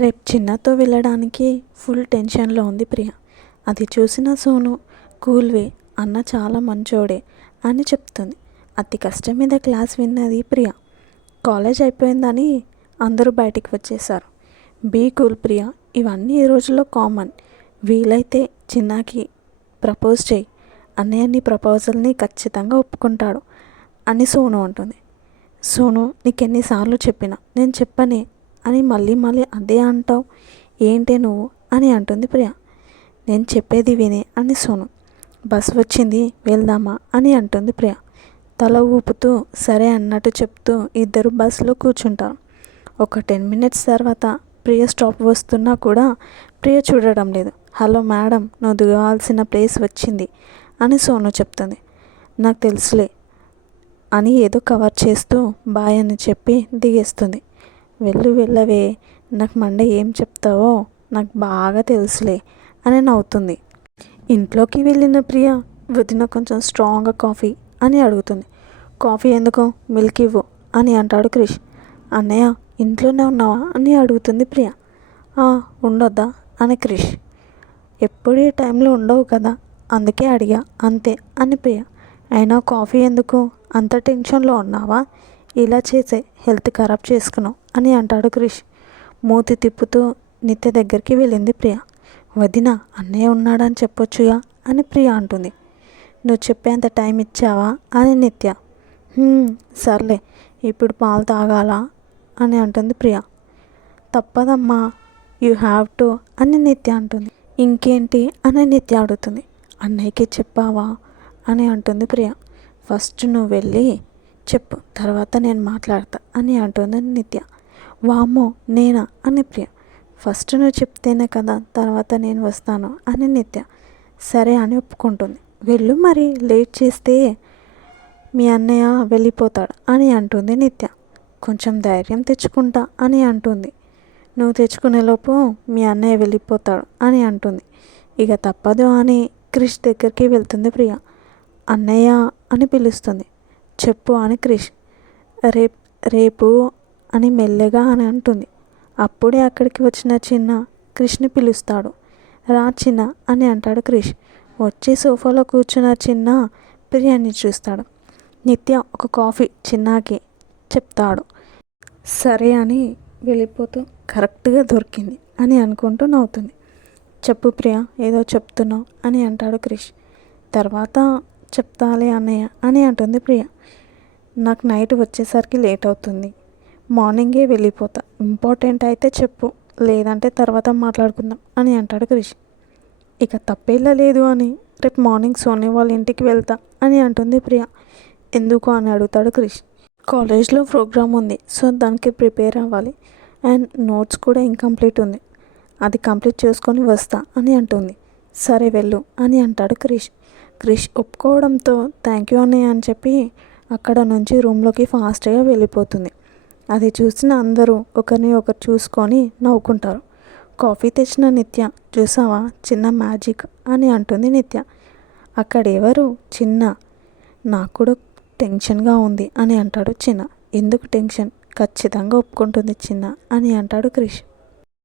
రేపు చిన్నతో వెళ్ళడానికి ఫుల్ టెన్షన్లో ఉంది ప్రియ. అది చూసిన సోను కూల్వే, అన్న చాలా మంచోడే అని చెప్తుంది. అతి కష్టం మీద క్లాస్ విన్నది ప్రియ. కాలేజ్ అయిపోయిందని అందరూ బయటికి వచ్చేసారు. బీ కూల్ ప్రియ, ఇవన్నీ ఈ రోజుల్లో కామన్. వీలైతే చిన్నాకి ప్రపోజ్ చేయి, అన్నయ్య ప్రపోజల్ని ఖచ్చితంగా ఒప్పుకుంటాడు అని సోను అంటుంది. సోను, నీకెన్నిసార్లు చెప్పినా నేను చెప్పనే అని మళ్ళీ మళ్ళీ అదే అంటావు ఏంటే నువ్వు అని అంటుంది ప్రియ. నేను చెప్పేది వినే అని సోను. బస్ వచ్చింది వెళ్దామా అని అంటుంది ప్రియ. తల ఊపుతూ సరే అన్నట్టు చెప్తూ ఇద్దరు బస్సులో కూర్చుంటారు. ఒక 10 minutes తర్వాత ప్రియ స్టాప్ వస్తున్నా కూడా ప్రియ చూడడం లేదు. హలో మేడం, నువ్వు దిగాల్సిన ప్లేస్ వచ్చింది అని సోను చెప్తుంది. నాకు తెలుసులే అని ఏదో కవర్ చేస్తూ బాయ్ అని చెప్పి దిగేస్తుంది. వెళ్ళవే, నాకు మండే ఏం చెప్తావో నాకు బాగా తెలుసులే అని నవ్వుతుంది. ఇంట్లోకి వెళ్ళిన ప్రియ వదిన కొంచెం స్ట్రాంగ్గా కాఫీ అని అడుగుతుంది. కాఫీ ఎందుకు, మిల్క్ ఇవ్వు అని అంటాడు క్రిష్. అన్నయ్య ఇంట్లోనే ఉన్నావా అని అడుగుతుంది ప్రియ. ఉండొద్దా అని క్రిష్. ఎప్పుడు ఈ టైంలో ఉండవు కదా, అందుకే అడిగా అంతే అని ప్రియ. అయినా కాఫీ ఎందుకు, అంత టెన్షన్లో ఉన్నావా, ఇలా చేసే హెల్త్ ఖరాబ్ చేసుకున్నావు అని అంటాడు క్రిష్. మూతి తిప్పుతూ నిత్య దగ్గరికి వెళ్ళింది ప్రియ. వదిన, అన్నయ్య ఉన్నాడని చెప్పొచ్చుగా అని ప్రియ అంటుంది. నువ్వు చెప్పేంత టైం ఇచ్చావా అని నిత్య. సర్లే, ఇప్పుడు పాలు తాగాలా అని అంటుంది ప్రియ. తప్పదమ్మా, యూ హ్యావ్ టు అని నిత్య అంటుంది. ఇంకేంటి అని నిత్య అడుగుతుంది. అన్నయ్యకి చెప్పావా అని అంటుంది ప్రియ. ఫస్ట్ నువ్వు వెళ్ళి చెప్పు, తర్వాత నేను మాట్లాడతా అని అంటుంది నిత్య. వామ్మో, నేనా అని ప్రియ. ఫస్ట్ నువ్వు చెప్తేనే కదా తర్వాత నేను వస్తాను అని నిత్య. సరే అని ఒప్పుకుంటుంది. వెళ్ళు, మరి లేట్ చేస్తే మీ అన్నయ్య వెళ్ళిపోతాడు అని అంటుంది నిత్య. కొంచెం ధైర్యం తెచ్చుకుంటా అని అంటుంది. నువ్వు తెచ్చుకునేలోపు మీ అన్నయ్య వెళ్ళిపోతాడు అని అంటుంది. ఇక తప్పదు అని క్రిష్ దగ్గరికి వెళ్తుంది ప్రియ. అన్నయ్య అని పిలుస్తుంది. చెప్పు అని క్రిష్. రేపు అని మెల్లగా అని అంటుంది. అప్పుడే అక్కడికి వచ్చిన చిన్న క్రిష్ని పిలుస్తాడు. రా చిన్న అని అంటాడు క్రిష్. వచ్చి సోఫాలో కూర్చున్న చిన్న ప్రియాని చూస్తాడు. నిత్య ఒక కాఫీ చిన్నాకి చెప్తాడు. సరే అని వెళ్ళిపోతూ కరెక్ట్గా దొరికింది అని అనుకుంటూ నవ్వుతుంది. చెప్పు ప్రియ, ఏదో చెప్తున్నావు అని అంటాడు క్రిష్. తర్వాత చెప్తాలే అన్నయ్య అని అంటుంది ప్రియ. నాకు నైట్ వచ్చేసరికి లేట్ అవుతుంది, మార్నింగే వెళ్ళిపోతా. ఇంపార్టెంట్ అయితే చెప్పు, లేదంటే తర్వాత మాట్లాడుకుందాం అని అంటాడు క్రిష్. ఇక తప్పేలా లేదు అని రేపు మార్నింగ్ సోనీ వాళ్ళ ఇంటికి వెళ్తా అని అంటుంది ప్రియ. ఎందుకు అని అడుగుతాడు క్రిష్. కాలేజ్లో ప్రోగ్రామ్ ఉంది, సో దానికి ప్రిపేర్ అవ్వాలి. అండ్ నోట్స్ కూడా ఇంకంప్లీట్ ఉంది, అది కంప్లీట్ చేసుకొని వస్తా అని అంటుంది. సరే వెళ్ళు అని అంటాడు క్రిష్. క్రిష్ ఒప్పుకోవడంతో థ్యాంక్ యూ అన్నయ్య అని చెప్పి అక్కడ నుంచి రూమ్లోకి ఫాస్ట్గా వెళ్ళిపోతుంది. అది చూసిన అందరూ ఒకరిని ఒకరు చూసుకొని నవ్వుకుంటారు. కాఫీ తెచ్చిన నిత్య, చూసావా చిన్న మ్యాజిక్ అని అంటుంది నిత్య. అక్కడెవరు, చిన్న. నాకు కూడా టెన్షన్గా ఉంది అని అంటాడు చిన్న. ఎందుకు టెన్షన్, ఖచ్చితంగా ఒప్పుకుంటుంది చిన్న అని అంటాడు క్రిష్.